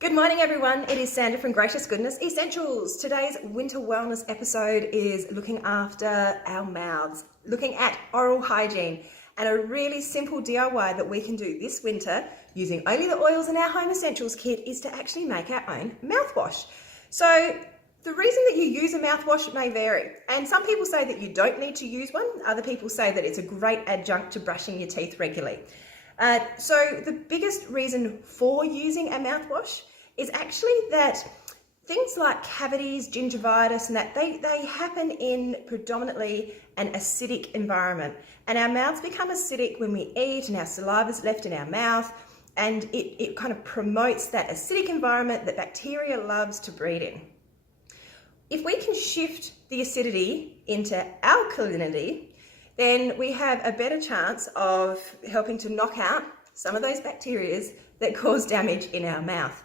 Good morning, everyone. It is Sandra from Gracious Goodness Essentials. Today's winter wellness episode is looking after our mouths, looking at oral hygiene, and a really simple DIY that we can do this winter using only the oils in our home essentials kit is to actually make our own mouthwash. So the reason that you use a mouthwash may vary, and some people say that you don't need to use one. Other people say that it's a great adjunct to brushing your teeth regularly. So the biggest reason for using a mouthwash is actually that things like cavities, gingivitis, and that they happen in predominantly an acidic environment. And our mouths become acidic when we eat and our saliva is left in our mouth, and it kind of promotes that acidic environment that bacteria loves to breed in. If we can shift the acidity into alkalinity, then we have a better chance of helping to knock out some of those bacteria that cause damage in our mouth.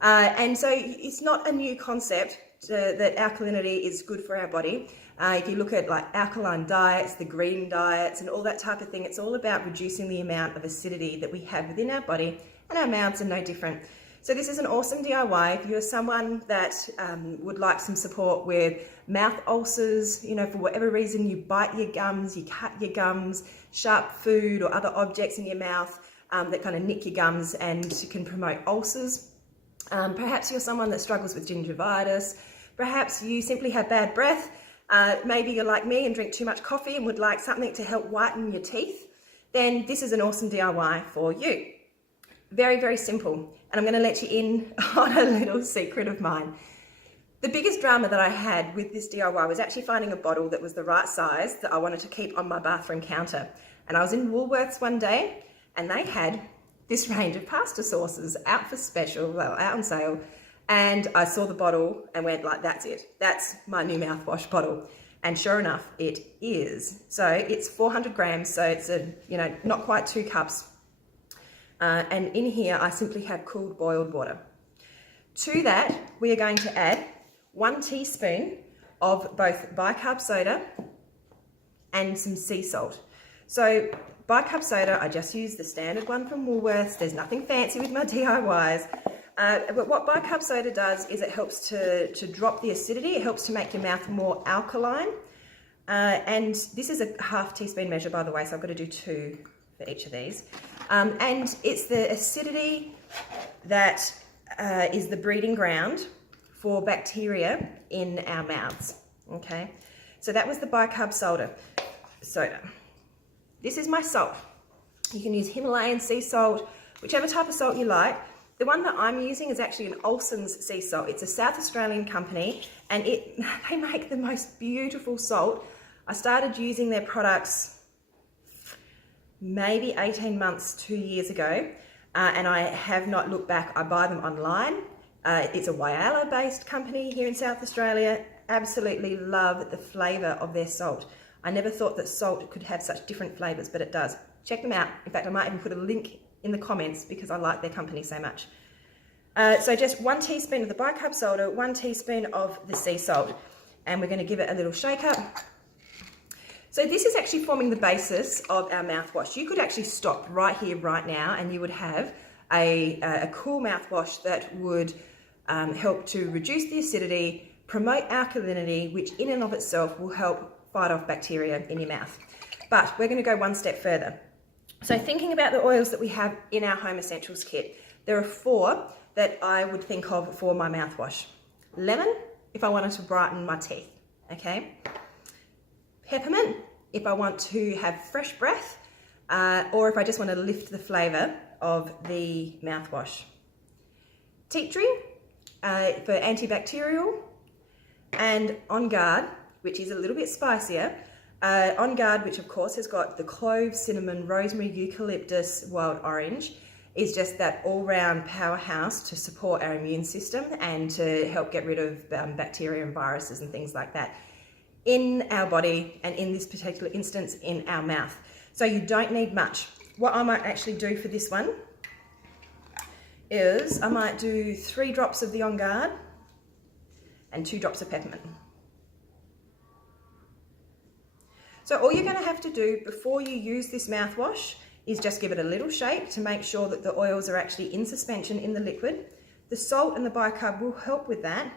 And so it's not a new concept that alkalinity is good for our body. If you look at like alkaline diets, the green diets, and all that type of thing, it's all about reducing the amount of acidity that we have within our body, and our mouths are no different. So this is an awesome DIY. If you're someone that would like some support with mouth ulcers, for whatever reason you bite your gums, you cut your gums, sharp food or other objects in your mouth that kind of nick your gums and can promote ulcers. Perhaps you're someone that struggles with gingivitis. Perhaps you simply have bad breath. Maybe you're like me and drink too much coffee and would like something to help whiten your teeth. Then this is an awesome DIY for you. Very, very simple. And I'm going to let you in on a little secret of mine. The biggest drama that I had with this DIY was actually finding a bottle that was the right size that I wanted to keep on my bathroom counter. And I was in Woolworths one day and they had this range of pasta sauces out for special, well, out on sale. And I saw the bottle and went like, that's it. That's my new mouthwash bottle. And sure enough, it is. So it's 400 grams. So it's not quite 2 cups. And in here, I simply have cooled boiled water. To that, we are going to add 1 teaspoon of both bicarb soda and some sea salt. So bicarb soda, I just use the standard one from Woolworths. There's nothing fancy with my DIYs. But what bicarb soda does is it helps to drop the acidity. It helps to make your mouth more alkaline. And this is a half teaspoon measure, by the way, so I've got to do 2 for each of these. And it's the acidity that is the breeding ground for bacteria in our mouths, okay? So that was the bicarb soda. This is my salt. You can use Himalayan sea salt, whichever type of salt you like. The one that I'm using is actually an Olsen's sea salt. It's a South Australian company, and they make the most beautiful salt. I started using their products maybe 18 months, 2 years ago, and I have not looked back. I buy them online. It's a Whyalla-based company here in South Australia. Absolutely love the flavour of their salt. I never thought that salt could have such different flavours, but it does. Check them out. In fact, I might even put a link in the comments because I like their company so much. So just 1 teaspoon of the bicarb soda, 1 teaspoon of the sea salt, and we're going to give it a little shake up. So this is actually forming the basis of our mouthwash. You could actually stop right here, right now, and you would have a cool mouthwash that would help to reduce the acidity, promote alkalinity, which in and of itself will help fight off bacteria in your mouth. But we're going to go one step further. So thinking about the oils that we have in our home essentials kit, there are 4 that I would think of for my mouthwash. Lemon, if I wanted to brighten my teeth, okay? Peppermint, if I want to have fresh breath, or if I just want to lift the flavour of the mouthwash. Tea tree, for antibacterial, and On Guard, which is a little bit spicier. On Guard, which of course has got the clove, cinnamon, rosemary, eucalyptus, wild orange, is just that all-round powerhouse to support our immune system and to help get rid of bacteria and viruses and things like that in our body, and in this particular instance in our mouth. So you don't need much. What I might actually do for this one is I might do 3 drops of the On Guard and 2 drops of peppermint. So all you're going to have to do before you use this mouthwash is just give it a little shake to make sure that the oils are actually in suspension in the liquid. The salt and the bicarb will help with that,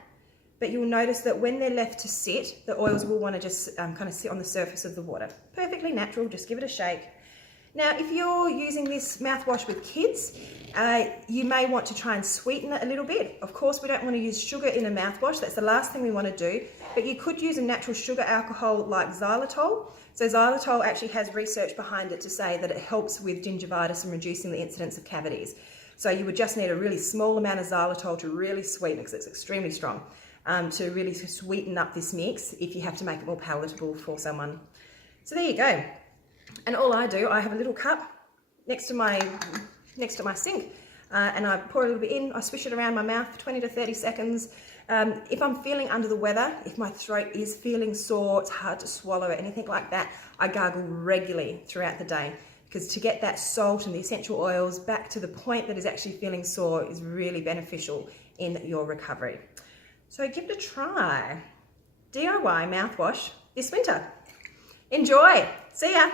but you'll notice that when they're left to sit, the oils will want to just kind of sit on the surface of the water. Perfectly natural, just give it a shake. Now, if you're using this mouthwash with kids, you may want to try and sweeten it a little bit. Of course, we don't want to use sugar in a mouthwash. That's the last thing we want to do. But you could use a natural sugar alcohol like xylitol. So xylitol actually has research behind it to say that it helps with gingivitis and reducing the incidence of cavities. So you would just need a really small amount of xylitol to really sweeten it, because it's extremely strong, to really sweeten up this mix if you have to make it more palatable for someone. So there you go. And all I do, I have a little cup next to my sink, and I pour a little bit in, I swish it around my mouth for 20 to 30 seconds. If I'm feeling under the weather, if my throat is feeling sore, it's hard to swallow or anything like that, I gargle regularly throughout the day, because to get that salt and the essential oils back to the point that is actually feeling sore is really beneficial in your recovery. So give it a try. DIY mouthwash this winter. Enjoy. See ya.